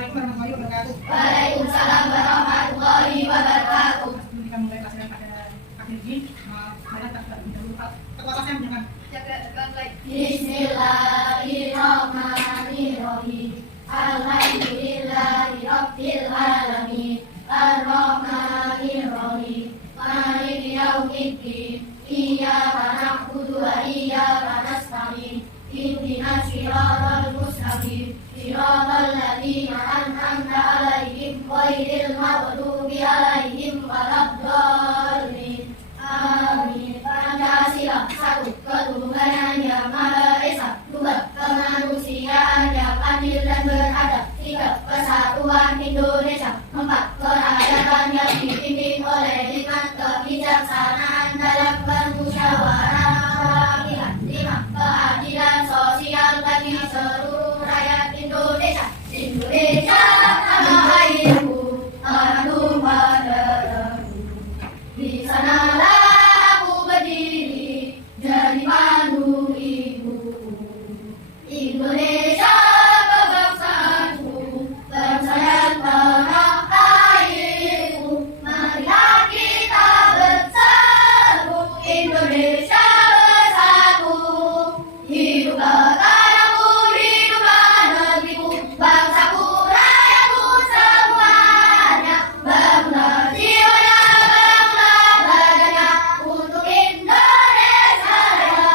Assalamualaikum warahmatullahi wabarakatuh. Waalaikumsalam warahmatullahi wabarakatuh. Sebelum kita mulai pelajaran pada akhir ini, saya tak terlebih dahulu ketua kelas yang menyampaikan. Bismillahirrahmanirrahim. Alhamdulillahi rabbil alamin. Ar-Rahmanir-Rahim. Maliki yaumiddin. Iyyaka na'budu wa iyyaka nasta'in. Ihdinas siratal mustaqim. Siratal ladzina an'amta 'alaihim ghairil maghdubi 'alaihim waladdallin. Amin. Pancasila satu, ketuhanan yang Maha Esa. Dua, kemanusiaan yang adil dan beradab. Tiga, kesatuan Indonesia. Empat, peradaban yang dipimpin oleh hikmat kebijaksanaan dalam bermusyawarah. Lima, keadilan sosial bagi seluruh rakyat Indonesia. Indonesia tanah airku, tanah tumpah darahku. Di sanalah aku berdiri, jadi pandu ibuku. Indonesia kebangsaanku, bangsa yang tanah airku. Marilah kita bersatu, Indonesia bersatu. Hiduplah tanahku, hiduplah negeriku, bangsaku, rakyatku semuanya. Bangunlah jiwanya, bangunlah badannya untuk Indonesia Raya.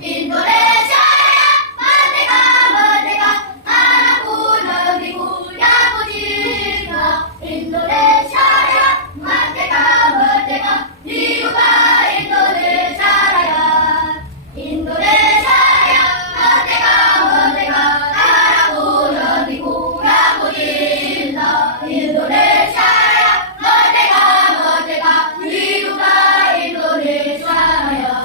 Indonesia Raya, merdeka, merdeka, tanahku, negeriku yang ku cinta. Indonesia Raya, merdeka, merdeka, hiduplah Indonesia Raya. Indonesia Raya, merdeka, merdeka, tanahku, negeriku yang ku cinta. Indonesia Raya, merdeka, merdeka, hiduplah Indonesia Raya.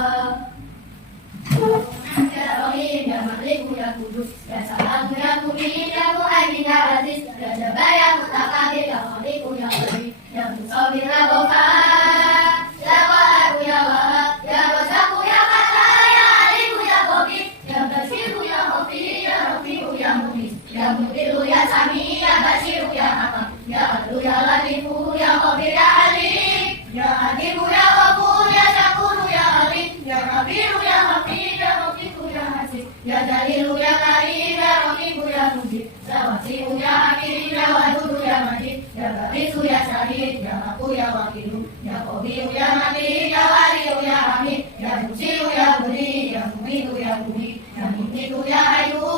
Ya Rahim, ya Malik, ya Kudus, ya Salam, ya Mu'min, ya Mu'aymin, ya Aziz, ya Jabbar, ya Mutakabbir, ya Khaliq, ya Wali, ya Musawwir, ya Ghaffar, ya Qahhar, ya Wahhab, ya Razzaq, ya Fattar, ya Alim, ya Qadir, ya Basir, ya Hafiz, ya Rafi', ya Mu'min, ya Mudil, ya Sami, ya Bashir, ya Hakam, ya Adlu, ya Latif, ya Khabir, ya Alim, ya Hakim, ya Ghafur, ya Syakur, ya Alim, ya Kabir, ya Hafiz, ya Latif, ya Hasib, ya Jalil, ya Karim, ya Raqib, ya Mujib, ya Wasi', ya Hakim, ya Wadud, ya Majid, ya Baris, ya Syahid, ya Aku, ya Wakil, ya Qadir, ya Matin, ya Wali, ya Hamid, ya Musil, ya Budi, ya Mu'min, ya Budi, ya Mu'min, ya Hayyu,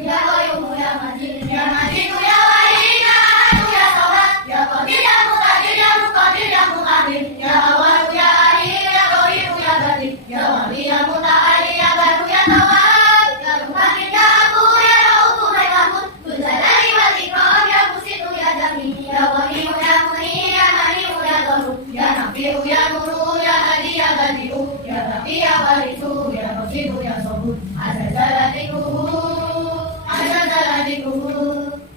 ya Qayyum, ya Majid, ya Majid, ya Wahid, ya Ahad, ya Samad, ya Qadir, ya Muqtadir, ya Muqaddir, ya Muqaddim, ya Awwal, ya Akhir, ya Qahir, ya Batin, ya Wali, ya Muta'ali, ya Baru, ya Tawwab, ya Muqaddim, ya Abu, ya Rauf, ya Mahmud, Dzul Jalali wal Ikram, ya Musid, ya Jamil, ya Wali, ya Mu'in, ya Halim, ya Ghafur, ya Nafi', ya Nur, ya Hadi, ya Badi'u, ya Baqi, ya Warithu, ya Rasyid, ya Sabur, Azza Jalalihi,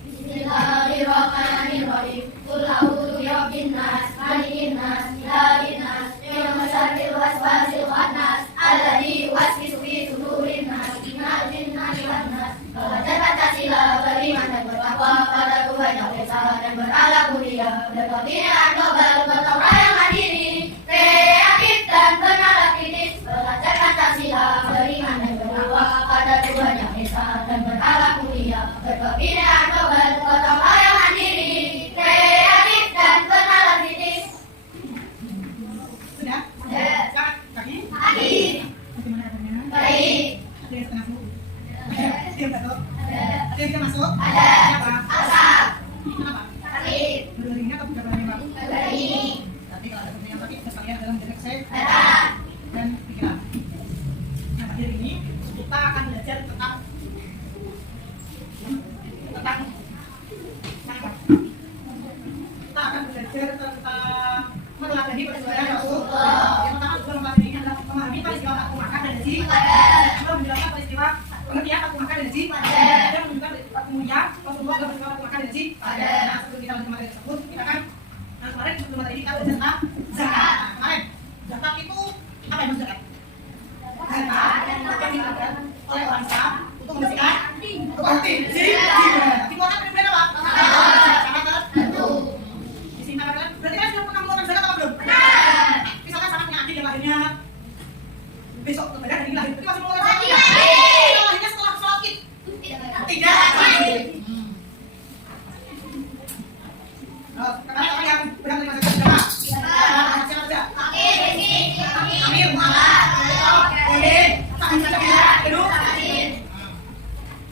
Bismillahirrahmanirrahim. Qul a'udzu birabbin nas, malikin nas, ilahin nas, min syarril waswasil khannas, alladzi yuwaswisu fi sudurin nas, minal jinnati wan nas. Belajar Pancasila, beriman dan bertakwa pada Tuhan Yang Esa dan berakhlak mulia, berkebinekaan global, gotong royong mandiri, kreatif dan benalar kritis. Belajar Pancasila, beriman dan bertakwa pada Tuhan Yang Esa dan berakhlak mulia, berkebinekaan global, gotong royong mandiri, kreatif dan benalar kritis. Sudah? Sudah. Kaki? Kaki. Bagaimana adanya? Baik. Ada yang setengah suku? Ada yang satu? Ada. Ada yang bisa masuk? Ada. Siapa? Asap. Kenapa? Sakit. Berdirinya atau tidak berani, Pak? Sekarang apa yang berang dengan siapa? Siapa saja? Amir, Muhammad, Odin, Duduk.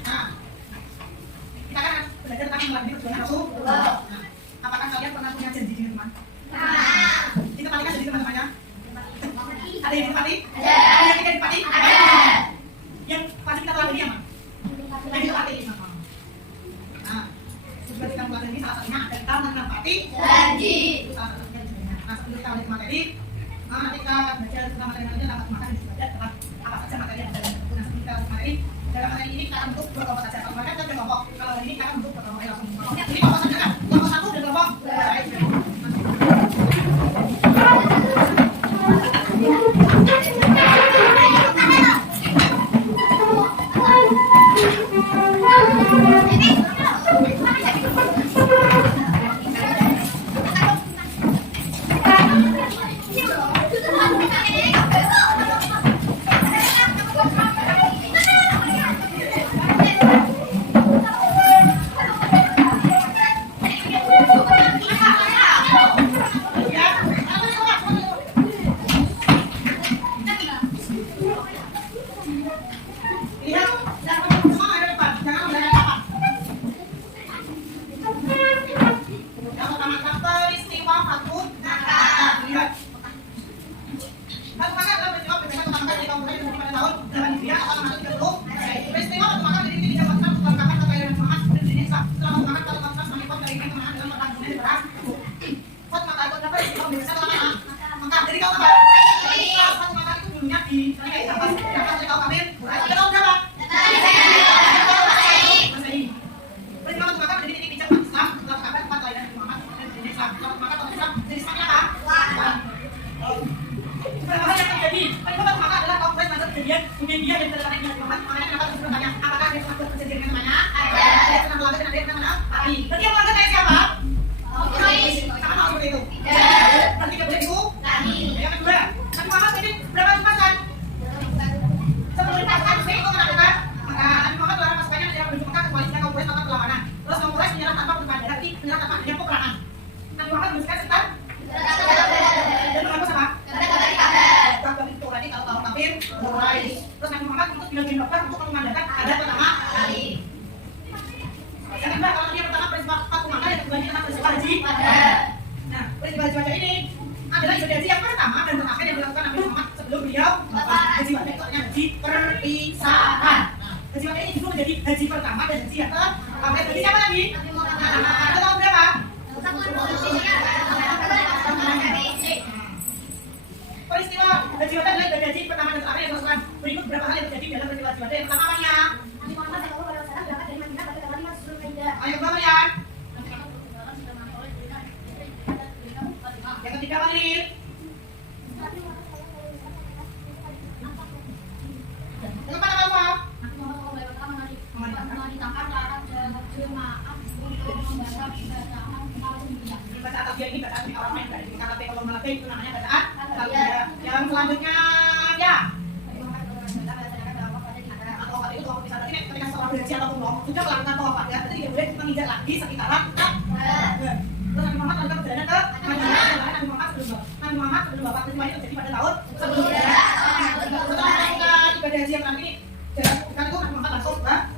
Nah, kita kan belajar tentang melatih perjuangan Rasul. Nah, apakah kalian pernah punya janji di rumah? Kita pastikan janji teman-temannya. Ada yang ditepati? Ada. Ada yang tidak ditepati? Ada. Yang pasti kita telah ini apa? Yang ditepati. Nah, sebelum kita mulai ini salah satunya ada kita menepati janji. Itu salah satunya. Nah, sebelum kita mulai materi, nanti kita belajar tentang materi-materi dapat makan di belajar tentang apa saja materi yang ada dalam buku. Nah, sebelum kita materi dalam materi ini kita bentuk dua kelompok saja. Kalau mereka ada kelompok, kalau ini kita bentuk dua kelompok langsung. Ini kelompok saja kan? Kelompok satu dan kelompok lain. Yang selanjutnya ya. Ketika seorang berhaji atau umroh sudah melakukan tawaf ya, berarti tidak boleh menginjak lagi sekitaran. Terus Nabi Muhammad melakukan perjalanan ke Madinah. Nabi Muhammad sebelum wafat itu terjadi pada tahun sebelumnya. Setelah ibadah haji yang terakhir ini, bukan itu Nabi Muhammad langsung wafat.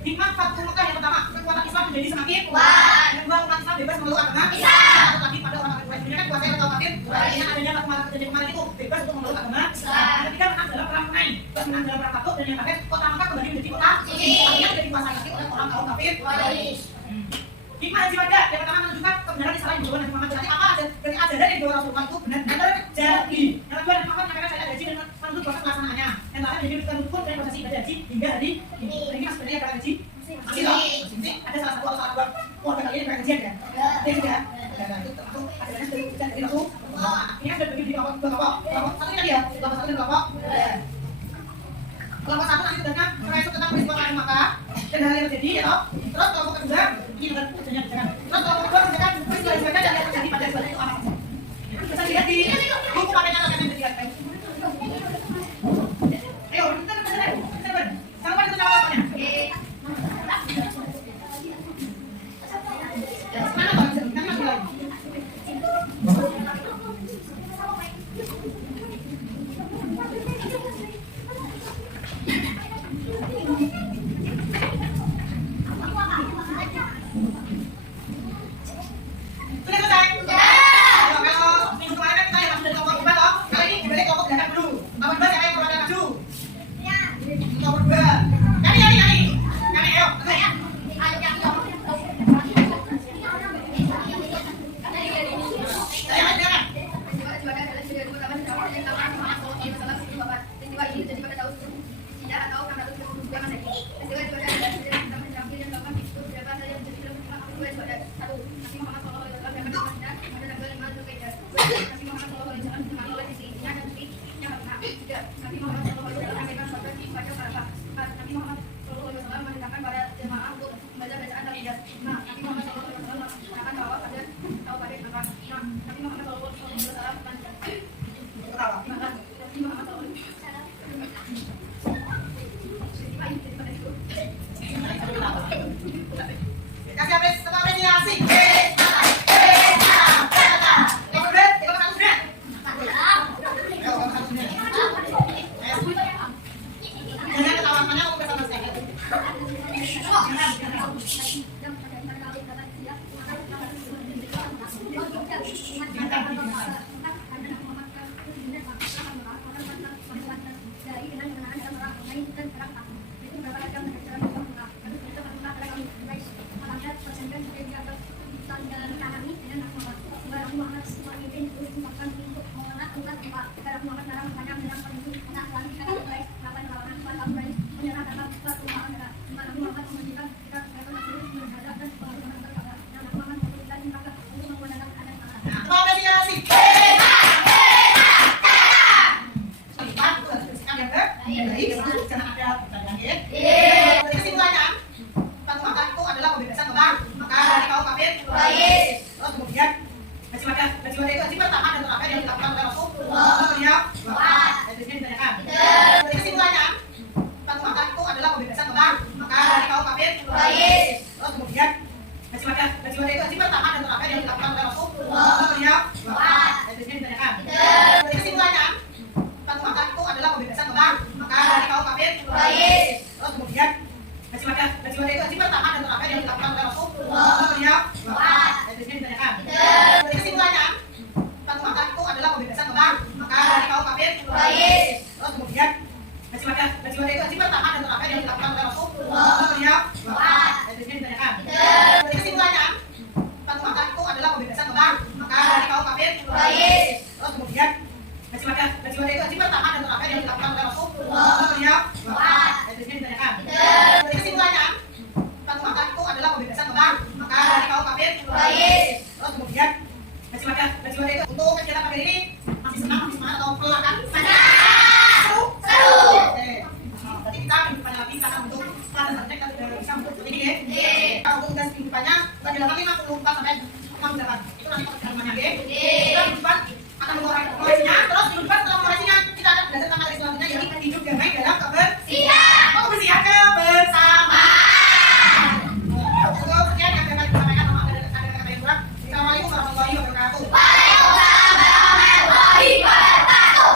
Hikmah Fathu Mekah yang pertama, kekuatan Islam menjadi semakin kuat. Yang kedua, umat Islam bebas memeluk agama Islam. Tetapi pada orang-orang Quraisy ini kan kuasanya atau kafir. Yang adanya kemarin itu bebas untuk memeluk agama Islam. Yang ketiga, menang dalam perang Hunain. Terus menang dalam perang Tabuk dan yang terakhir, kota Mekah kembali menjadi kota suci. Artinya menjadi dikuasai lagi oleh orang kaum kafir. Hikmah haji wada yang pertama menunjukkan kebenaran Islam yang dibawa Nabi Muhammad. Berarti apa? Berarti ajaran yang dibawa Rasulullah itu benar-benar terjadi. Yang kedua, Nabi Muhammad menyampaikan syariat haji dan menuntut proses pelaksanaannya. Yang terakhir menjadi rujukan rukun dari prosesi ibadah haji hingga hari ini. Ini mas sebenarnya berangkat haji. Masih loh. Ada salah satu atau salah dua keluarga kalian yang berangkat haji ya? Ada juga. Nah, itu termasuk ajarannya sudah diberikan dari Rasul. Ini sudah dibagi di kelompok. Kelompok satu tadi ya? Kelompok satu dan kelompok. Kelompok satu nanti tentang meresut tentang peristiwa Nabi Makkah dan hal yang terjadi ya toh. Terus kelompok kedua ini bukan kerjanya jangan. Terus kelompok kedua menceritakan peristiwa dan yang terjadi pada ibadah itu apa saja. Bisa dilihat di buku pakaian yang akan dilihat. Ayo, kita benar. Jangan lupa ditulis apa-apanya. Mana toh? pada 1. Nabi Muhammad SAW yang akan Madinah pada tanggal 5 Zulhijjah. Nabi Muhammad SAW dikenal oleh istrinya dan istrinya Fatimah. 3. Nabi Muhammad SAW menyampaikan khutbah di pada Arafah. 4. Nabi Muhammad SAW memerintahkan pada jemaah untuk membaca bacaan tahiyat. 5. Nabi Muhammad SAW menggunakan tawaf pada Arafah. 6. Nabi Muhammad SAW Ketawa. Nabi Muhammad SAW Kasih apresiasi. Jangan ketawa-tawanya aku bersama saya. Apresiasi. Selipat itu harus bersihkan ya, Beb. Baik, jangan ada pertanyaan ya. Jadi kesimpulannya, patuh akad itu adalah pembebasan total maka dari kaum kafir. Terus kemudian haji pertama dan terakhir yang dilakukan oleh Rasulullah. Beliau wafat. Jadi ditanyakan. Jadi kesimpulannya, patuh akad itu adalah pembebasan total maka dari kaum kafir. Terus kemudian haji pertama dan terakhir yang dilakukan oleh Rasulullah. Beliau wafat. Jadi ditanyakan. Jadi kesimpulannya, patuh akad itu adalah pembebasan total maka dari kaum kafir. Terus kemudian haji pertama dan terakhir yang dilakukan oleh Rasulullah. Beliau wafat. Jadi ditanyakan. Jadi kesimpulannya, patuh akad itu adalah pembebasan total maka dari kaum kafir. Terus kemudian haji pertama dan terakhir yang dilakukan oleh Rasulullah. Beliau wafat. Jadi ditanyakan. Jadi kesimpulannya, patuh akad itu adalah pembebasan total maka dari kaum kafir. Terus kemudian haji pertama dan terakhir yang dilakukan oleh Rasulullah. Beliau wafat. Jadi ditanyakan. Jadi kesimpulannya, patuh akad itu adalah pembebasan total maka dari kaum kafir. Terus kemudian untuk kegiatan kali ini masih senang, masih semangat atau melelahkan? Seru? Oke. Berarti kita minggu depan lagi kita akan untuk pelajaran subjek dan bisa untuk seperti ini ya. Kalau untuk tugas minggu depannya kita dilakukan 54 sampai 68. Itu nanti kalau kita